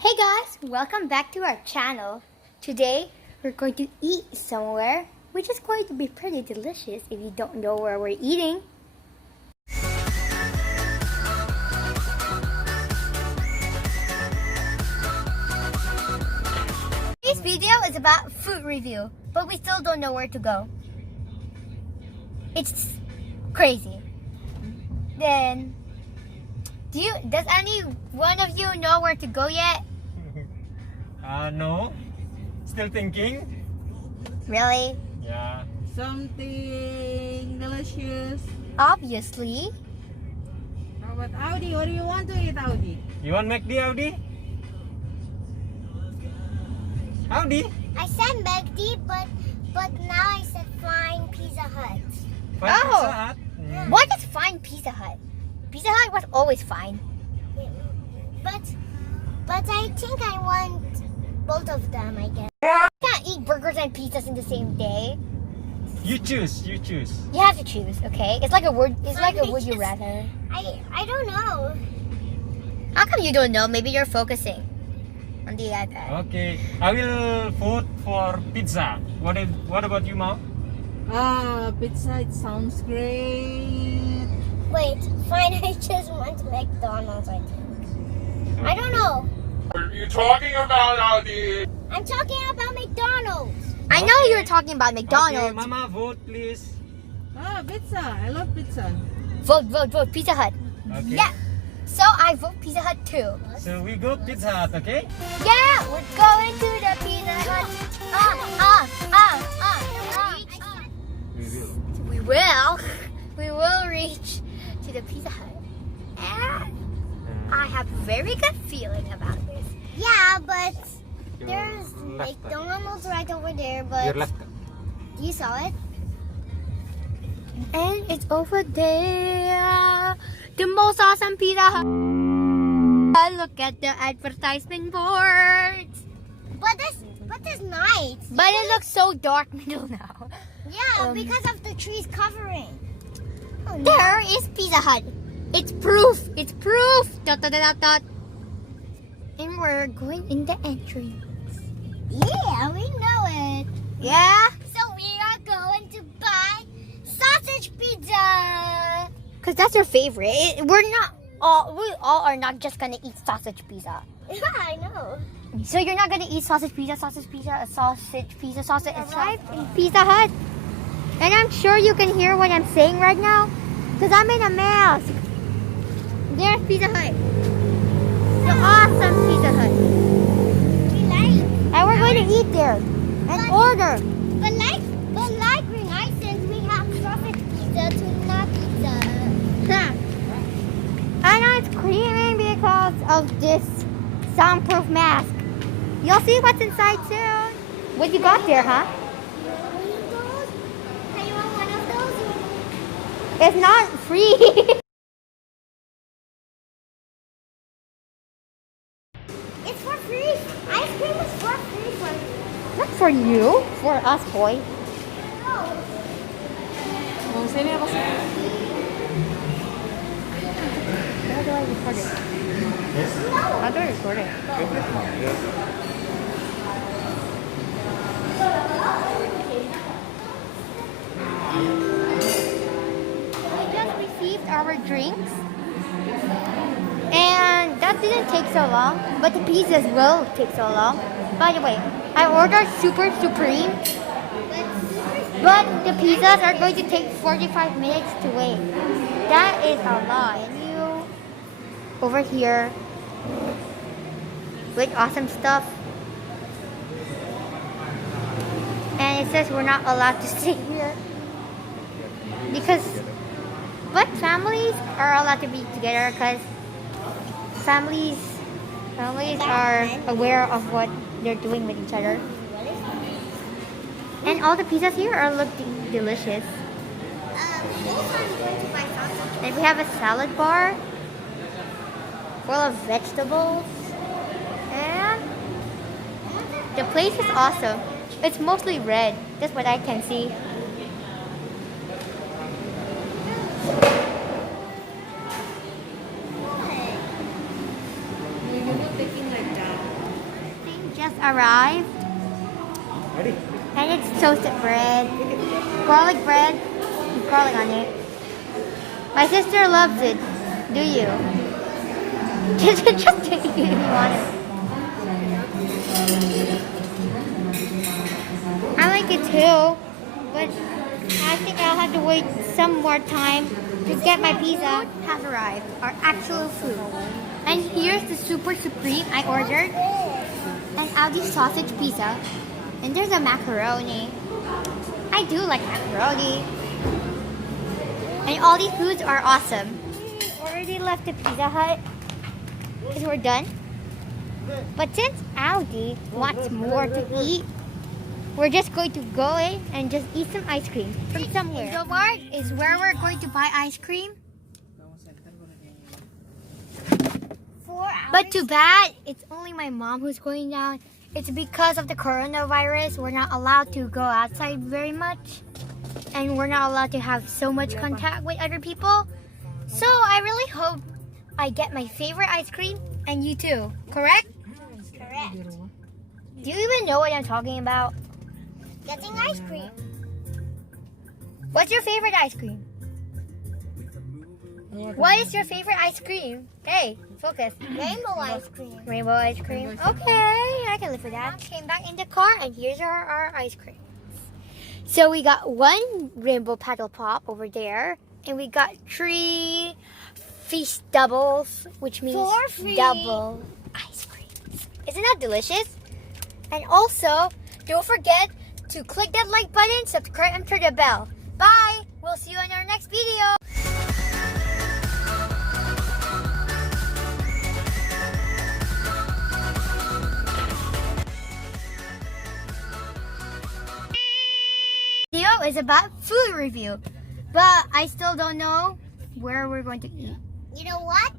Hey guys, welcome back to our channel. Today we're going to eat somewhere, which is going to be pretty delicious if you don't know where we're eating. This video is about food review, but we still don't know where to go. It's crazy. Then, does any one of you know where to go yet? No. Still thinking? Really? Yeah. Something delicious. Obviously. How about Audi? What do you want to eat, Audi? You want McD, Audi? Audi? I said McD, but now I said fine Pizza Hut. Fine Oh. Pizza Hut? What is fine Pizza Hut? Pizza Hut was always fine. But I think I want both of them, I guess. You can't eat burgers and pizzas in the same day. You choose. You choose. You have to choose, okay? It's like a word. It's like a would you Just- rather. I don't know. How come you don't know? Maybe you're focusing on the iPad. Okay. I will vote for pizza. What about you, Mom? Pizza, it sounds great. Wait, fine, I just want McDonald's, I think. I don't know. What are you talking about, Audi? I'm talking about McDonald's. I know Okay. you're talking about McDonald's. Okay, Mama, vote please. Pizza. I love pizza. Vote Pizza Hut. Okay. Yeah. So I vote Pizza Hut too. So we go Pizza Hut, okay? Yeah, we're going to the Pizza Hut. We will reach to the Pizza Hut. And I have a very good feeling about this. Yeah, but there's Your left. McDonald's right over there, but Your left. you saw it? And it's over there. The most awesome Pizza Hut. Look at the advertisement boards. But this night. But it looks so dark middle now. Yeah, because of the trees covering. Oh, no. There is Pizza Hut. It's proof. It's proof. Dot, dot, dot, dot, dot. And we're going in the entrance. Yeah, we know it. Yeah? So we are going to buy sausage pizza. Because that's your favorite. We all are not just going to eat sausage pizza. Yeah, I know. So you're not going to eat sausage pizza, sausage arrived in Pizza Hut. And I'm sure you can hear what I'm saying right now. Because I'm in a mask. There's Pizza Hut. The awesome Pizza Hut. We like. And we're going to eat there. And order. But like Renaissance, we have sausage pizza, tuna pizza. I know it's creaming because of this soundproof mask. You'll see what's inside soon. What you got there, huh? Hey, you want one of those? It's not free. It's for free. Ice cream is for free for Not for you, for us, boy. no. Sini ako sa... How do I record it? How do I record it? We just received our drinks. And that didn't take so long, but the pizzas will take so long. By the way, I ordered Super Supreme, but the pizzas are going to take 45 minutes to wait. That is a lot. And you over here with awesome stuff. And it says we're not allowed to stay here because families are allowed to be together because families are aware of what they're doing with each other. And all the pizzas here are looking delicious. And we have a salad bar full of vegetables. And the place is awesome. It's mostly red. That's what I can see. You're not taking like that. just arrived. Ready? And it's toasted bread, garlic bread, with garlic on it. My sister loves it. Do you? Just take it if you want it. I like it too, but I think I'll have to wait some more time to get my pizza. Has arrived, our actual food. And here's the Super Supreme I ordered, an Audi sausage pizza. And there's a macaroni. I do like macaroni. And all these foods are awesome. We already left the Pizza Hut because we're done. But since Audi wants more to eat, we're just going to go in and just eat some ice cream from somewhere. The Mart is where we're going to buy ice cream. But too bad, it's only my mom who's going down. It's because of the coronavirus, we're not allowed to go outside very much. And we're not allowed to have so much contact with other people. So I really hope I get my favorite ice cream and you too, correct? Correct. Do you even know what I'm talking about? Getting ice cream. What's your favorite ice cream? What is your favorite ice cream? Hey, focus. Rainbow ice cream. Rainbow ice cream. Okay, I can live with that. Came back in the car and here's our ice cream. So we got one rainbow paddle pop over there. And we got 3 feast doubles, which means 4 free. double ice creams. Isn't that delicious? And also, don't forget to click that like button, subscribe, and turn the bell. Bye! We'll see you in our next video. Video is about food review, but I still don't know where we're going to eat. You know what?